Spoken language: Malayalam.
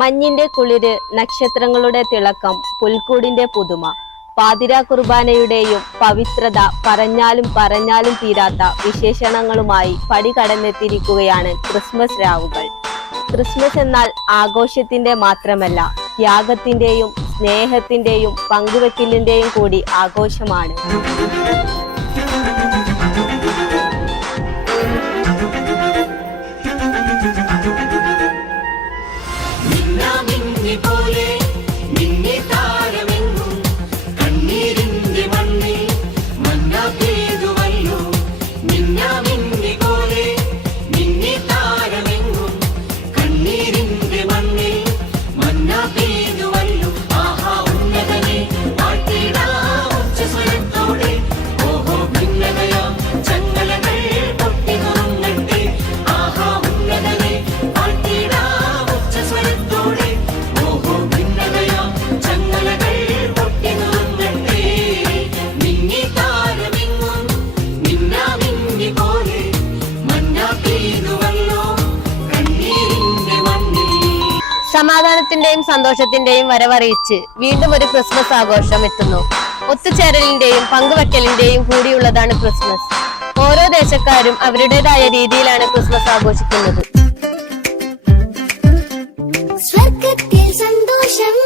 മഞ്ഞിന്റെ കുളിര്, നക്ഷത്രങ്ങളുടെ തിളക്കം, പുൽക്കൂടിന്റെ പുതുമ, പാതിരാ കുർബാനയുടെയും പവിത്രത പറഞ്ഞാലും പറഞ്ഞാലും തീരാത്ത വിശേഷണങ്ങളുമായി പടി കടന്നെത്തിയിരിക്കുകയാണ് ക്രിസ്മസ് രാവുകൾ. ക്രിസ്മസ് എന്നാൽ ആഘോഷത്തിന്റെ മാത്രമല്ല, ത്യാഗത്തിന്റെയും സ്നേഹത്തിന്റെയും പങ്കുവെക്കലിന്റെയും കൂടി ആഘോഷമാണ്. സമാധാനത്തിന്റെയും സന്തോഷത്തിന്റെയും വരവറിയിച്ച് വീണ്ടും ഒരു ക്രിസ്മസ് ആഘോഷം എത്തുന്നു. ഒത്തുചേരലിന്റെയും പങ്കുവെക്കലിന്റെയും കൂടിയുള്ളതാണ് ക്രിസ്മസ്. ഓരോ ദേശക്കാരും അവരുടേതായ രീതിയിലാണ് ക്രിസ്മസ് ആഘോഷിക്കുന്നത്. സ്വർഗ്ഗത്തിൽ സന്തോഷം